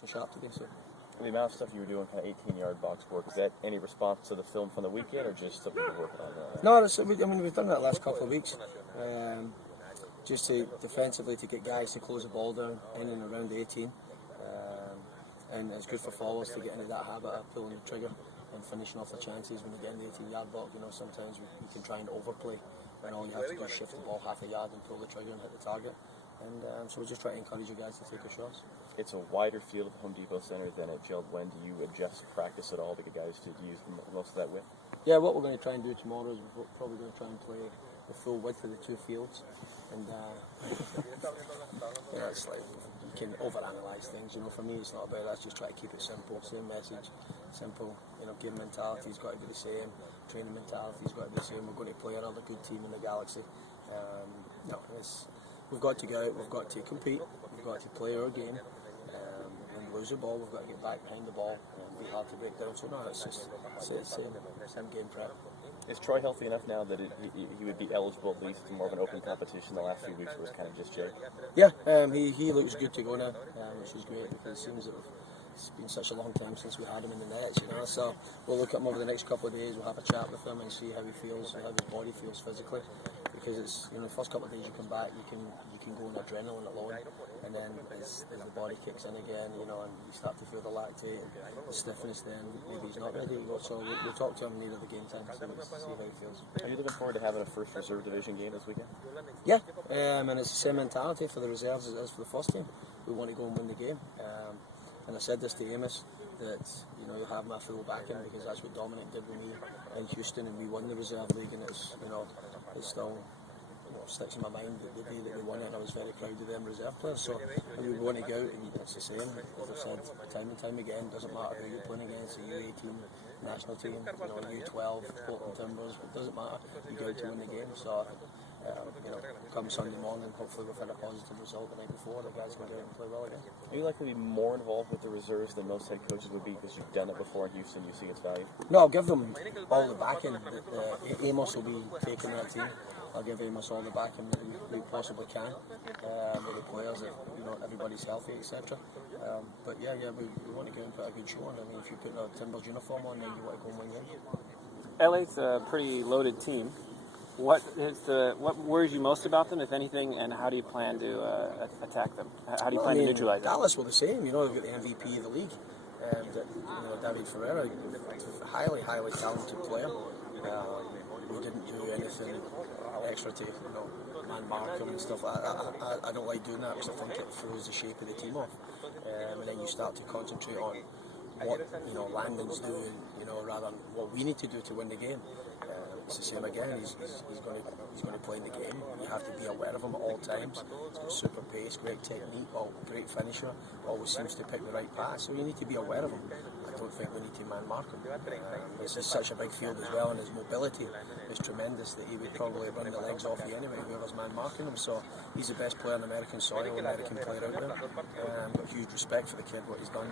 so sharp today. So. The amount of stuff you were doing, kind of 18-yard box work, is that any response to the film from the weekend, or just something you're working on now? No, we've done that the last couple of weeks. Just to defensively to get guys to close the ball down in and around the 18. And it's good for forwards to get into that habit of pulling the trigger and finishing off the chances when you get in the 18-yard box. Sometimes you can try and overplay, and all you have to do is shift the ball half a yard and pull the trigger and hit the target. And so we just try to encourage you guys to take the shots. It's a wider field at Home Depot Center than at Gerald. When do you adjust practice at all to get guys to use most of that width? Yeah, what we're going to try and do tomorrow is we're probably going to try and play the full width of the two fields. And it's like you can overanalyze things. For me, it's not about that. Just try to keep it simple. Same message, simple. Game mentality's got to be the same. Training mentality's got to be the same. We're going to play another good team in the Galaxy. We've got to go out. We've got to compete. We've got to play our game. And lose the ball, we've got to get back behind the ball and be hard to break down. So no, it's just same game prep. Is Troy healthy enough now that he would be eligible at least to more of an open competition? The last few weeks it was kind of just Jay. Yeah, he looks good to go now, which is great because it seems that it's been such a long time since we had him in the nets, So we'll look at him over the next couple of days. We'll have a chat with him and see how he feels, how his body feels physically. Because it's the first couple of days you come back, you can go on adrenaline alone, and then as the body kicks in again, and you start to feel the lactate and the stiffness, then maybe he's not ready to go. So we'll talk to him near the game time to see how he feels. Are you looking forward to having a first reserve division game this weekend? Yeah, and it's the same mentality for the reserves as it is for the first team. We want to go and win the game. And I said this to Amos, that you'll have my full backing because that's what Dominic did with me in Houston, and we won the reserve league, and it's still sticks in my mind the day that we won it, and I was very proud of them reserve players. So we want to go out, and it's the same. As I've said time and time again, doesn't matter who you're playing against, the U18 national team, U12, Portland Timbers, it doesn't matter. You go out to win the game. So come Sunday morning, hopefully we've had a positive result the night before. The guys can go out and play well again. Are you likely to be more involved with the reserves than most head coaches would be because you've done it before in Houston? You see its value. No, I'll give them all the backing. Amos will be taking that team. I'll give Amos all the backing that we possibly can with the players, that everybody's healthy, etc. But yeah, we want to go and put a good show on. I mean, if you put a Timbers uniform on, then you want to go and win games. LA's a pretty loaded team. What worries you most about them, if anything, and how do you plan to attack them? How do you plan to neutralize them? Dallas were the same. We've got the MVP of the league, David Ferreira, highly talented player. We didn't do anything extra to man mark him and stuff. I don't like doing that because I think it throws the shape of the team off, and then you start to concentrate on what Landon's doing, rather than what we need to do to win the game. It's the same again. He's going to play in the game. You have to be aware of him at all times. He's got super pace, great technique, great finisher. Always seems to pick the right pass. So you need to be aware of him. I don't think we need to man mark him. This is such a big field as well, and his mobility is tremendous that he would probably run the legs off you anyway, whoever's man marking him. So he's the best player on American soil, American player out there. Got huge respect for the kid, what he's done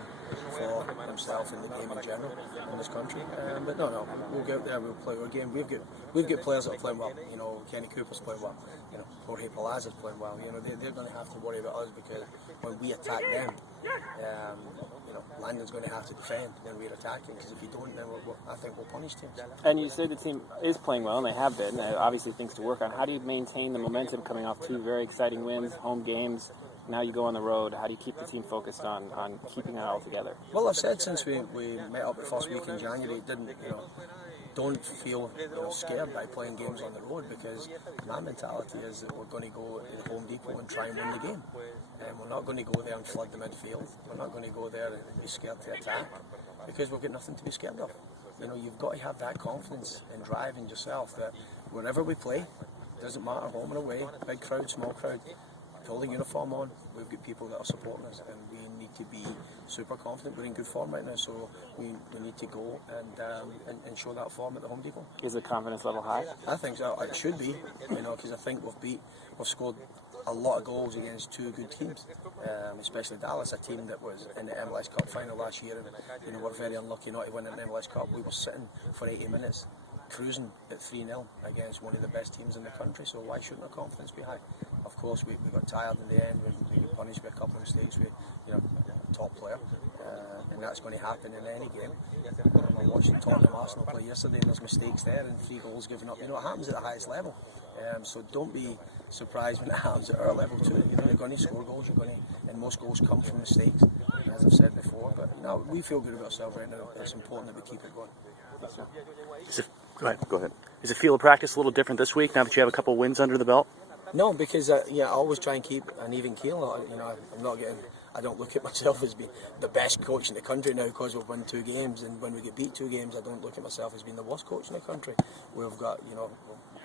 for himself and the game in general in this country. But no, we'll go out there, we'll play our game. We've got players that are playing well. Kenny Cooper's playing well. Jorge Palaz's playing well. They're going to have to worry about us because when we attack them, Landon's going to have to defend when we're attacking, because if you don't, then I think we'll punish teams. And you say the team is playing well, and they have been. Obviously things to work on. How do you maintain the momentum coming off two very exciting wins, home games? Now you go on the road. How do you keep the team focused on keeping it all together? Well, I've said since we met up the first week in January, don't feel scared by playing games on the road, because my mentality is that we're going to go to Home Depot and try and win the game. And we're not going to go there and flood the midfield. We're not going to go there and be scared to attack, because we've got nothing to be scared of. You've got to have that confidence and drive in yourself that wherever we play, doesn't matter home or away, big crowd, small crowd, pull the uniform on, we've got people that are supporting us, and we need to be super confident. We're in good form right now, so we need to go and show that form at the Home Depot. Is the confidence level high? I think so. It should be, because I think we've scored a lot of goals against two good teams, especially Dallas, a team that was in the MLS Cup final last year, and we're very unlucky not to win the MLS Cup. We were sitting for 80 minutes, cruising at 3-0 against one of the best teams in the country, so why shouldn't our confidence be high? Of course, we got tired in the end. We got punished by a couple of mistakes. We top player, and that's going to happen in any game. I watched Tottenham Arsenal play yesterday, and there's mistakes there, and 3 goals given up. You know, it happens at the highest level. So don't be surprised when it happens at our level too. You know, you're going to score goals. And most goals come from mistakes, as I've said before. But no, we feel good about ourselves right now. It's important that we keep it going. Go ahead. Does it feel a practice a little different this week now that you have a couple of wins under the belt? No, because I always try and keep an even keel. You know, I don't look at myself as being the best coach in the country now because we've won 2 games, and when we get beat 2 games, I don't look at myself as being the worst coach in the country. We've got,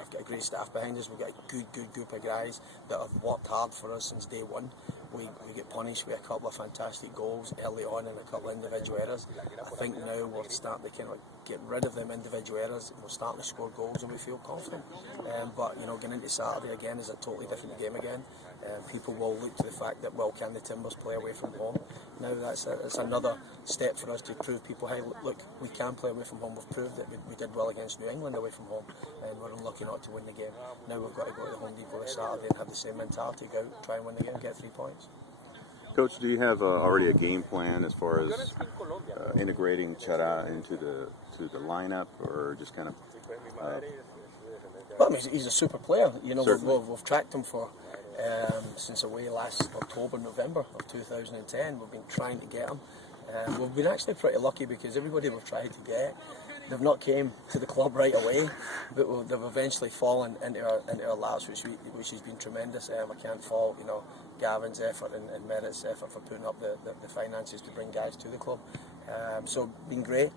I've got a great staff behind us. We've got a good group of guys that have worked hard for us since day one. We get punished with a couple of fantastic goals early on and a couple of individual errors. I think now we're starting to kind of get rid of them individual errors. We're starting to score goals and we feel confident. But going into Saturday again is a totally different game again. People will look to the fact that, well, can the Timbers play away from home? Now that's another step for us to prove people, hey, look, we can play away from home. We've proved that we did well against New England away from home, and we're unlucky not to win the game. Now we've got to go to the Home Depot this Saturday and have the same mentality, go out, try and win the game, get 3 points. Coach, do you have already a game plan as far as integrating Chará into the lineup, or just kind of? Well, I mean, he's a super player. You know, we've tracked him for since away last October, November of 2010. We've been trying to get him. We've been actually pretty lucky because everybody we've tried to get, they've not came to the club right away, but they've eventually fallen into our laps, which has been tremendous. I can't fault Gavin's effort and Merritt's effort for putting up the finances to bring guys to the club. So been great.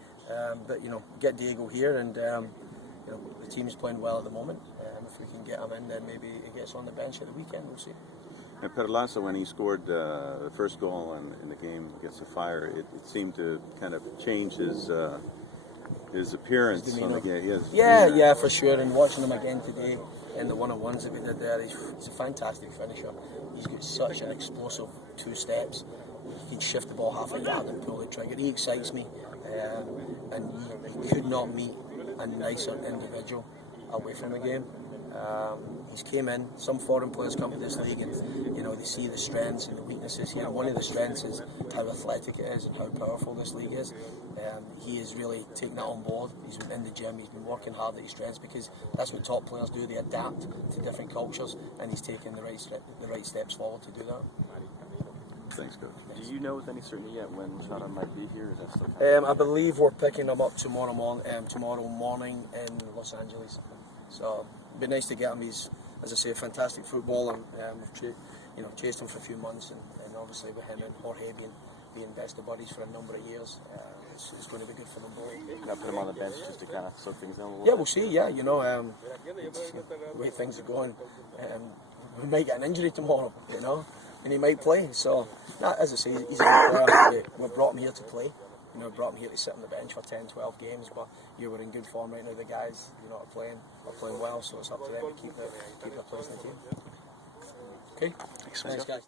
But get Diego here, and the team's playing well at the moment. If we can get him in, then maybe he gets on the bench at the weekend. We'll see. And Perlaza, when he scored the first goal in the game against the Fire, it seemed to kind of change his appearance on the game. Yeah, for sure. And watching him again today in the one-on-ones that we did there, he's a fantastic finisher. He's got such an explosive 2 steps. He can shift the ball half a yard and pull the trigger. He excites me, and you could not meet a nicer individual away from the game. He's came in. Some foreign players come to this league and they see the strengths and the weaknesses here. One of the strengths is how athletic it is and how powerful this league is. He has really taken that on board. He's been in the gym. He's been working hard at his strengths because that's what top players do. They adapt to different cultures, and he's taken the right steps forward to do that. Thanks, Coach. Do you know with any certainty yet when Chará might be here? Is that still I believe we're picking him up tomorrow morning in Los Angeles. So it'd be nice to get him. He's, as I say, a fantastic footballer. We've chased him for a few months, and obviously with him and Jorge being best of buddies for a number of years, it's going to be good for them both. Now put him on the bench just to kind of slow things down a little bit? We'll see. Yeah, the way things are going, we might get an injury tomorrow, and he might play. So, as I say, he's a good player. We brought him here to play. Brought him here to sit on the bench for 10, 12 games, but we're in good form right now. The guys, are playing well, so it's up to them to keep their place in the team. Okay, thanks guys.